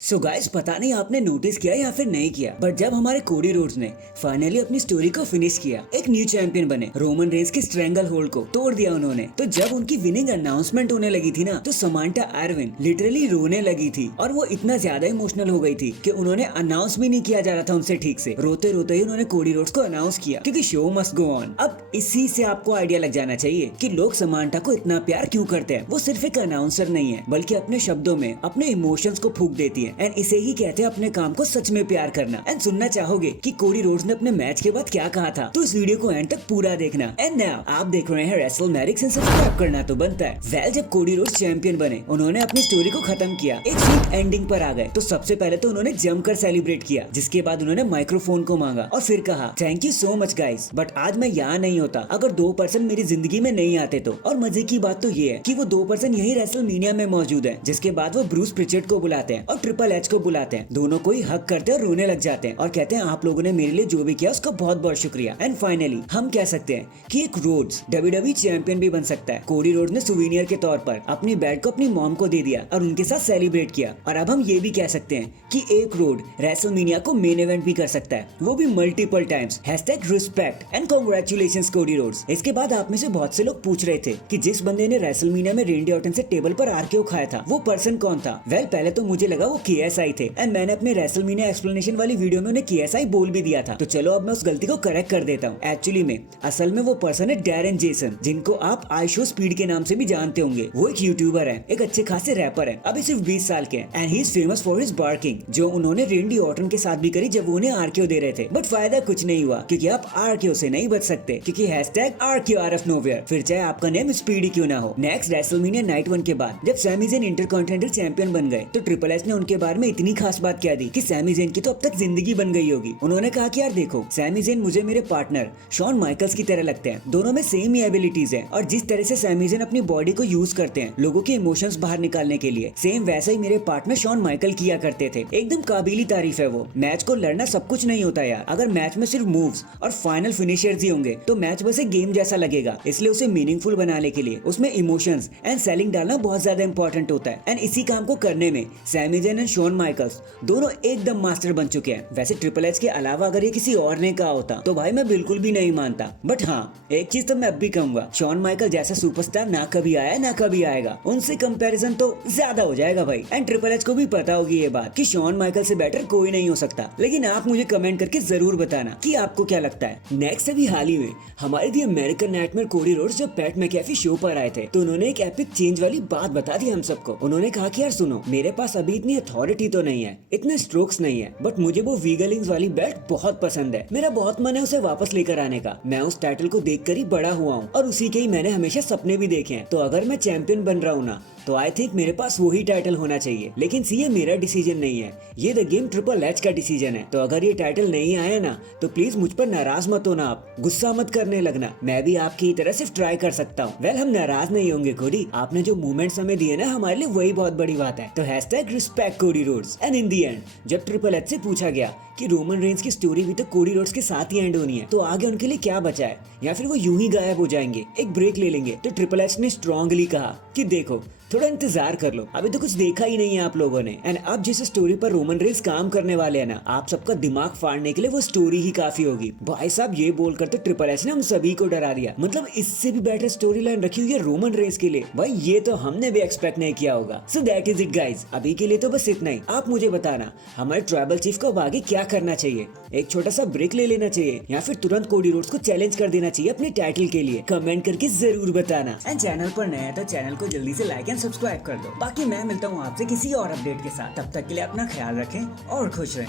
So guys पता नहीं आपने नोटिस किया या फिर नहीं किया, बट जब हमारे कोडी रोड्स ने फाइनली अपनी स्टोरी को फिनिश किया, एक न्यू चैंपियन बने, रोमन रेंस के स्ट्रेंगल होल्ड को तोड़ दिया उन्होंने। तो जब उनकी विनिंग अनाउंसमेंट होने लगी थी ना, तो समांटा आर्विन लिटरली रोने लगी थी और वो इतना ज्यादा इमोशनल हो गई थी कि उन्होंने अनाउंस भी नहीं किया जा रहा था उनसे ठीक से। रोते रोते ही उन्होंने कोडी रोड्स को अनाउंस किया क्योंकि शो मस्ट गो ऑन। अब इसी से आपको आइडिया लग जाना चाहिए कि लोग समांटा को इतना प्यार क्यों करते हैं। वो सिर्फ एक अनाउंसर नहीं है, बल्कि अपने शब्दों में अपने इमोशंस को फूंक देती है। एंड इसे ही कहते हैं अपने काम को सच में प्यार करना। एंड सुनना चाहोगे कि कोडी रोड्स ने अपने मैच के बाद क्या कहा था, तो इस वीडियो को एंड तक पूरा देखना। एंड नाउ आप देख रहे हैं रेसलमैनिक्स एंड सब्सक्राइब करना तो बनता है। वेल, जब कोडी रोड्स चैंपियन बने, उन्होंने अपनी स्टोरी को खत्म किया, एक स्वीट एंडिंग पर आ गए। तो सबसे पहले तो उन्होंने जमकर सेलिब्रेट किया, जिसके बाद उन्होंने माइक्रोफोन को मांगा और फिर कहा, thank you so much guys, but आज मैं यहाँ नहीं होता अगर 2 पर्सन मेरी जिंदगी में नहीं आते तो। और मजे की बात तो ये है कि वो 2 पर्सन यही रेसलमेनिया में मौजूद है। जिसके बाद वो ब्रूस प्रिचर्ड को बुलाते हैं और ट्रिपल एच को बुलाते हैं। दोनों को ही हक करते हैं और रोने लग जाते हैं और कहते हैं, आप लोगों ने मेरे लिए जो भी किया उसका बहुत बहुत शुक्रिया। एंड फाइनली हम कह सकते हैं कि एक रोड्स WWE चैंपियन भी बन सकता है। कोडी रोड्स ने सुवीनियर के तौर पर अपनी बेल्ट को अपनी मॉम को दे दिया और उनके साथ सेलिब्रेट किया। और अब हम ये भी कह सकते हैं कि एक रोड रेसलमेनिया को मेन इवेंट भी कर सकता है, वो भी multiple times. #Respect and congratulations Cody Rhodes. इसके बाद आप में से बहुत से लोग पूछ रहे थे कि जिस बंदे ने रेसलमेनिया में रेंडी ऑर्टन से टेबल पर आरकेओ खाया था, वो पर्सन कौन था। वेल, पहले तो मुझे लगा वो KSI थे, एंड मैंने अपने रेसलमेनिया एक्सप्लेनेशन वाली वीडियो में उन्हें KSI बोल भी दिया था। तो चलो अब मैं उस गलती को करेक्ट कर देता हूँ। एक्चुअली में असल में वो पर्सन है डैरेन जेसन, जिनको आप आई शो स्पीड के नाम से भी जानते होंगे। वो एक यूट्यूबर है, एक अच्छे खासे रैपर है, अभी सिर्फ 20 साल के हैं। And he is famous for his barking, जो उन्होंने रेंडी ऑर्टन के साथ भी करी जब वो उन्हें आरकेओ दे रहे थे। बट फायदा कुछ नहीं हुआ, क्योंकि आप आरकेओ से नहीं बच सकते, क्योंकि #RKO out of nowhere, फिर चाहे आपका नेम स्पीडी क्यों ना हो। नेक्स्ट रेसलमेनिया नाइट 1 के बाद जब सैमी ज़ेन इंटरकॉन्टिनेंटल चैंपियन बन गए, तो ट्रिपल एच ने उनके बारे में इतनी खास बात कह दी कि सैमी ज़ेन की तो अब तक जिंदगी बन गई होगी। उन्होंने कहा कि यार देखो, सैमी ज़ेन मुझे मेरे पार्टनर शॉन माइकल्स की तरह लगते हैं। दोनों में सेम ही एबिलिटीज है, और जिस तरह से सैमी ज़ेन अपनी बॉडी को यूज करते हैं लोगों के इमोशंस बाहर निकालने के लिए, सेम वैसा ही मेरे पार्टनर शॉन माइकल किया करते थे। एकदम काबिली तारीफ है वो। मैच को लड़ना सब कुछ नहीं होता यार। अगर मैच में सिर्फ मूव्स और फाइनल फिनिशर्स ही होंगे तो मैच बस एक गेम जैसा लगेगा। इसलिए उसे मीनिंगफुल बनाने के लिए उसमें इमोशंस एंड सेलिंग डालना बहुत ज्यादा इंपॉर्टेंट होता है। एंड इसी काम को करने में Sammy Zayn and Shawn Michaels दोनों एकदम मास्टर बन चुके हैं। वैसे ट्रिपल एच के अलावा अगर ये किसी और ने कहा होता तो भाई मैं बिल्कुल भी नहीं मानता। बट हाँ, एक चीज तो मैं अब भी कहूंगा, शॉन माइकल जैसा सुपरस्टार ना कभी आया ना कभी आएगा। उनसे कंपैरिजन तो ज्यादा हो जाएगा भाई। एंड ट्रिपल एच को भी पता होगी ये बात कि शॉन माइकल से बेटर कोई नहीं हो सकता। लेकिन आप मुझे कमेंट करके जरूर बताना कि आपको क्या लगता है। नेक्स्ट, अभी हाल ही में हमारे दी अमेरिकन नाइटमेयर कोडी रोड्स जब पैट मैकेफी शो पर आए थे, तो उन्होंने एक एपिक चेंज वाली बात बता दी हम सबको। उन्होंने कहा कि यार सुनो, मेरे पास अभी इतनी अथॉरिटी तो नहीं है, इतने स्ट्रोक्स नहीं है, बट मुझे वो वीगलिंग्स वाली बेल्ट बहुत पसंद है। मेरा बहुत मन है उसे वापस लेकर आने का। मैं उस टाइटल को देखकर ही बड़ा हुआ हूँ और उसी के ही मैंने हमेशा सपने भी देखे हैं। तो अगर मैं चैंपियन बन रहा हूँ ना, तो आई थिंक मेरे पास वही टाइटल होना चाहिए। लेकिन सी, ये मेरा डिसीजन नहीं है, ये द गेम ट्रिपल एच का डिसीजन है। तो अगर ये टाइटल नहीं आया ना, तो प्लीज मुझ पर नाराज मत होना, आप गुस्सा मत करने लगना। मैं भी आपकी तरह सिर्फ ट्राई कर सकता हूँ। वेल, हम नाराज नहीं होंगे कोडी। आपने जो मूवमेंट्स हमें दिए ना, हमारे लिए वही बहुत बड़ी बात है। तो #respect Cody Rhodes. And in the and जब ट्रिपल एच से पूछा गया कि रोमन रेंस की स्टोरी भी तो कोडी रोड्स के साथ ही एंड होनी है, तो आगे उनके लिए क्या बचा है, या फिर वो यूं ही गायब हो जाएंगे, एक ब्रेक ले लेंगे। तो ट्रिपल एच ने स्ट्रांगली कहा कि देखो, थोड़ा इंतजार कर लो, अभी तो कुछ देखा ही नहीं है आप लोगों ने। एंड अब जिस स्टोरी पर रोमन रेंस काम करने वाले हैं ना, आप सबका दिमाग फाड़ने के लिए वो स्टोरी ही काफी होगी। भाई साहब, ये बोलकर तो ट्रिपल एच ने हम सभी को डरा दिया। मतलब इससे भी बेटर स्टोरी लाइन रखी हुई है रोमन रेंस के लिए। भाई ये तो हमने भी एक्सपेक्ट नहीं किया होगा। So that is it guys. अभी के लिए तो बस इतना ही। आप मुझे बताना, हमारे ट्राइबल चीफ को अब आगे क्या करना चाहिए। एक छोटा सा ब्रेक ले लेना चाहिए, या फिर तुरंत कोडी रोड्स को चैलेंज कर देना चाहिए अपने टाइटल के लिए। कमेंट करके जरूर बताना। एंड चैनल पर नया है तो चैनल को जल्दी से लाइक एंड सब्सक्राइब कर दो। बाकी मैं मिलता हूँ आपसे किसी और अपडेट के साथ। तब तक के लिए अपना ख्याल रखें और खुश रहें।